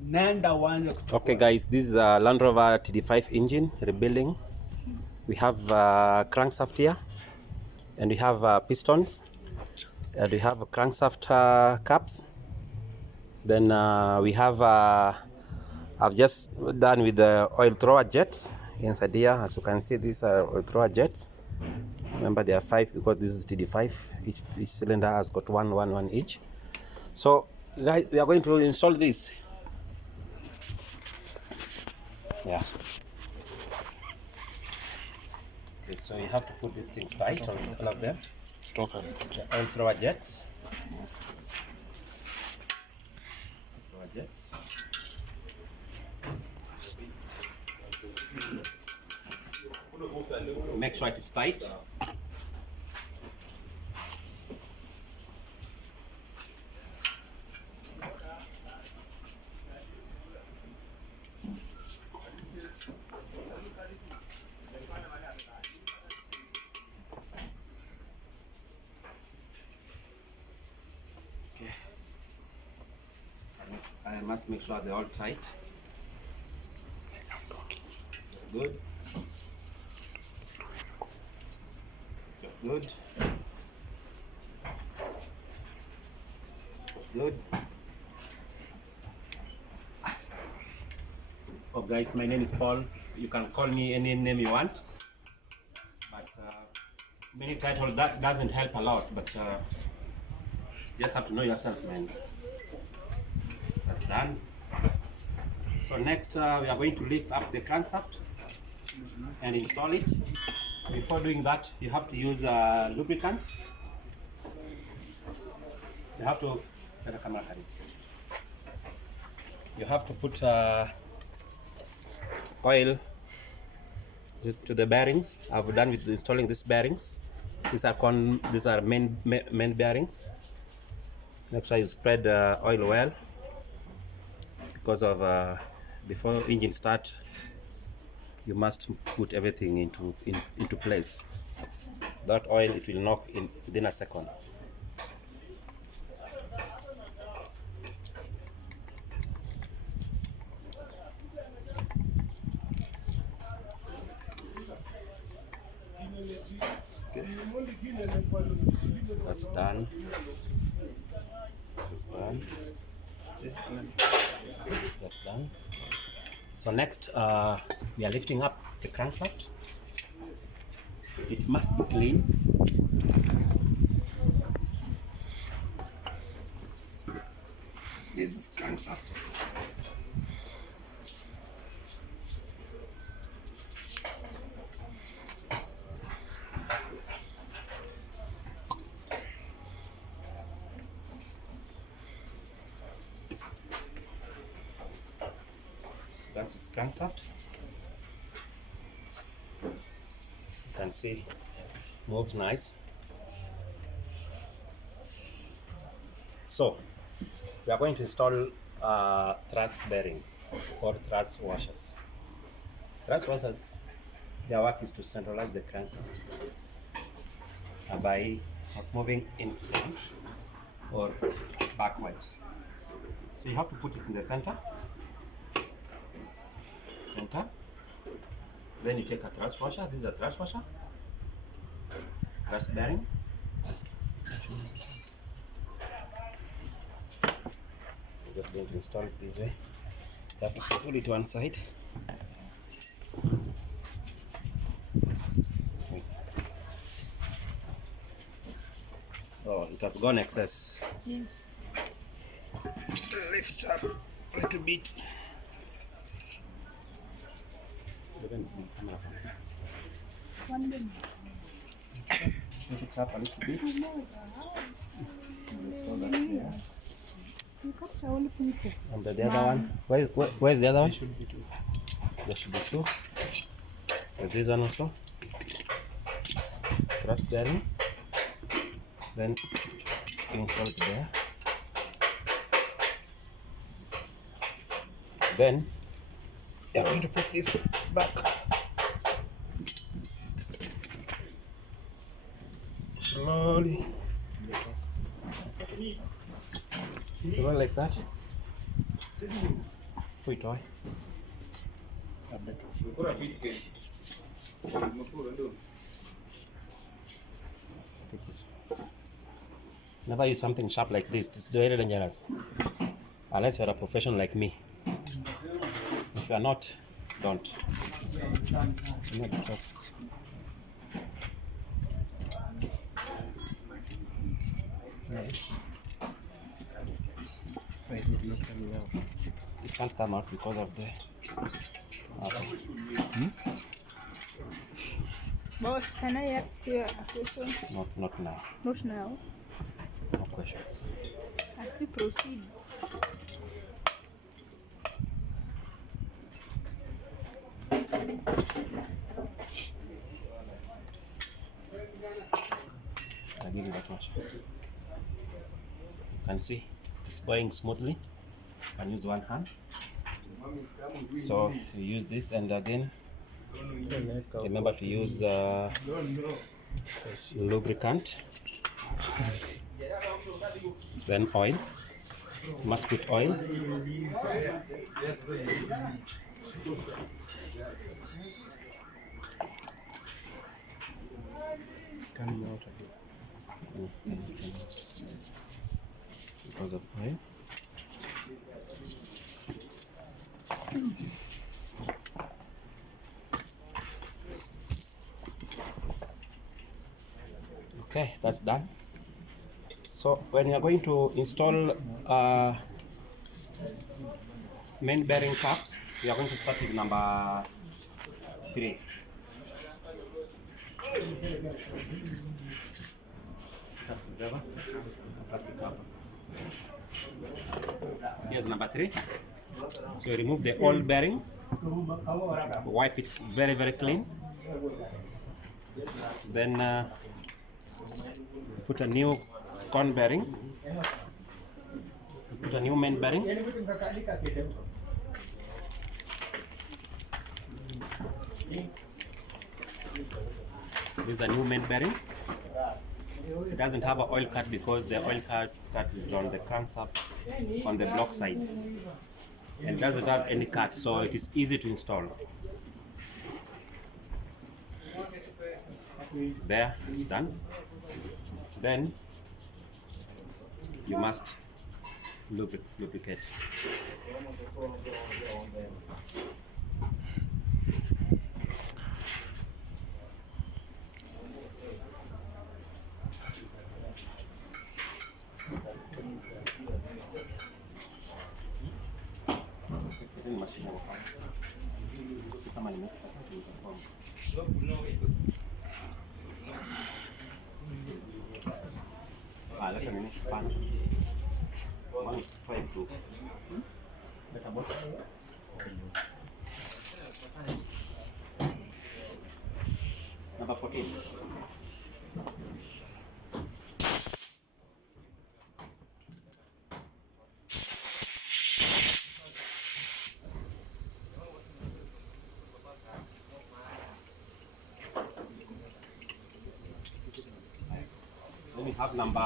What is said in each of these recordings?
Okay guys, this is a Land Rover TD5 engine rebuilding. We have crankshaft here, and we have pistons, and we have crankshaft caps. Then we have I've just done with the oil thrower jets inside here. As you can see, these are oil thrower jets. Remember, there are 5 because this is TD5. Each cylinder has got one each. So guys, we are going to install this. Yeah. Okay, so you have to put these things tight on all of them. The oil thrower jets. Make sure it is tight. Okay. I must make sure they're all tight. That's good. That's good. That's good. Oh guys, my name is Paul. You can call me any name you want. But many titles that doesn't help a lot, but you just have to know yourself, man. That's done. So next we are going to lift up the crankshaft and install it. Before doing that, you have to use lubricant. You have to put oil to the bearings. I've done with installing these bearings. These are main bearings. Next, you spread oil well, because of before engine start, you must put everything into place. That oil, it will knock in within a second. Okay. That's done. That's done. That's done. So next, we are lifting up the crankshaft. It must be clean. This is crankshaft. That's its crankshaft. You can see moves nice. So we are going to install thrust bearing or thrust washers. Thrust washers, their work is to centralize the crankshaft by moving in front or backwards. So you have to put it in the center. Then you take a thrust washer. This is a thrust washer. Thrust bearing. I'm just going to install it this way. You have to pull it to one side. Oh, it has gone excess. Yes. Lift up a little bit. Lift it up a little bit. And the other one, where's the other one? There should be two. And this one also. Thrust bearing. Then install it there. Then you're going to put this back. Slowly. Go like that. Wait, toy. Take this. Never use something sharp like this. It's very dangerous. Unless you're a professional like me. If you're not, don't. It can't come out because of the. Boss, can I ask you a question? Not now. Not now. No questions. As you proceed. I give you that much. You can see it's going smoothly. You can use one hand. So you use this, and again remember to use lubricant, then oil. You must put oil. It's coming out again. Because of oil. Okay, that's done. So when you're going to install main bearing caps, we are going to start with number 3. Here's number 3. So you remove the old bearing, wipe it very, very clean. Then put a new con bearing, put a new main bearing. This is a new main bearing. It doesn't have an oil cut because the oil cut is on the crankshaft on the block side, and doesn't have any cut, so it is easy to install. There, it's done. Then you must lubricate. Leka nini pana. One try to. Leka box. Number 14. Then we have number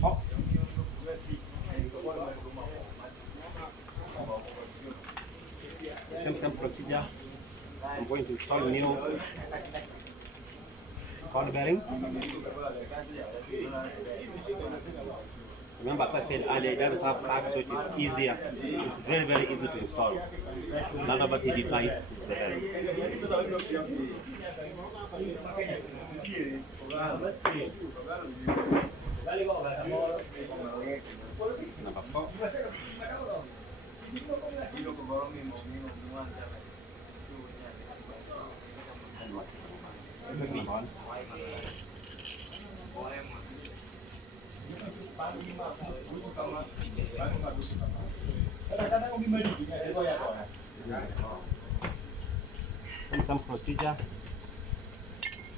4. Same procedure. I'm going to install new coil bearing. Remember, as I said earlier, it doesn't have cut, so it is easier. It's very, very easy to install. None of TD5 is the best. Number 4. Some procedure.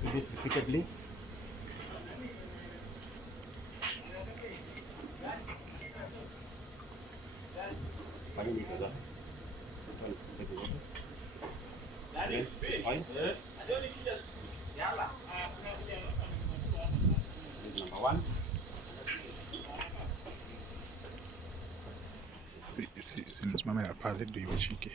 Do this repeatedly. Oil. This is number 1. Simama ya pale ndio iwashike.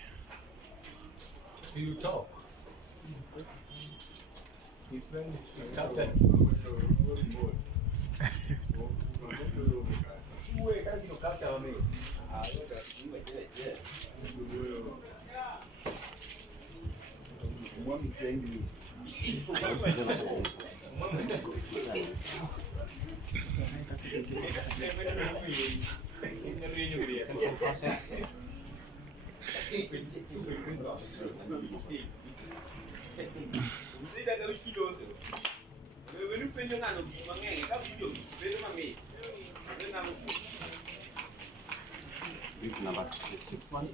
This is number 6 one.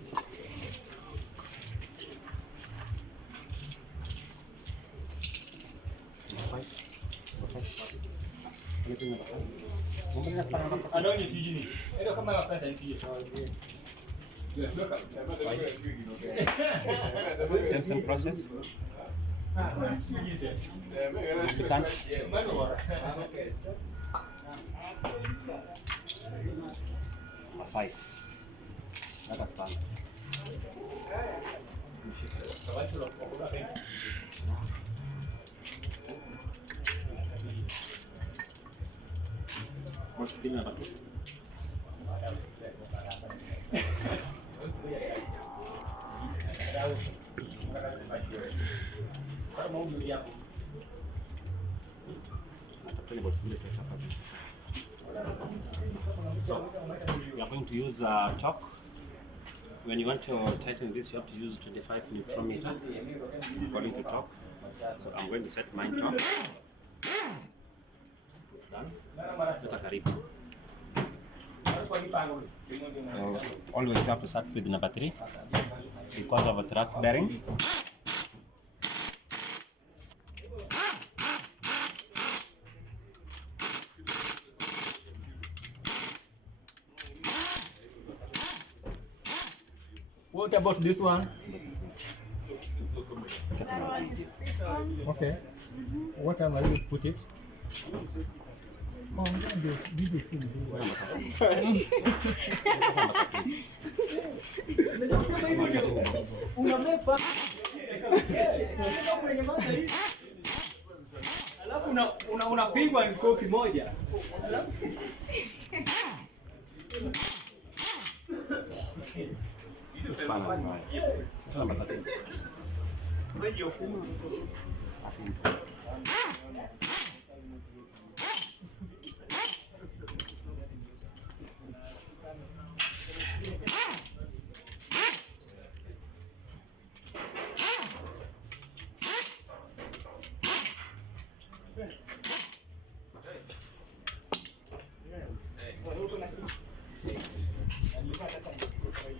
Same process. Number 5. That's fine. What's the number 2? So we are going to use chalk. When you want to tighten this, you have to use 25 micrometer according to chalk. So I'm going to set mine chalk. Done. Always have to start with number 3 because of a thrust bearing. What about this one? That one is this one. Okay. What time are you put it? Oh, alafu unapigwa kofi moja.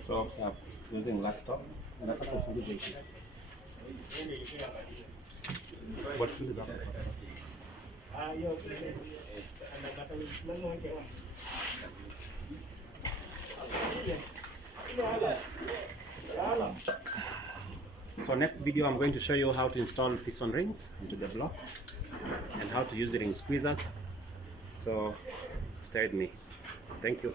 So using last stop. What should is that? So next video I'm going to show you how to install piston rings into the block and how to use the ring squeezers. So stay with me. Thank you.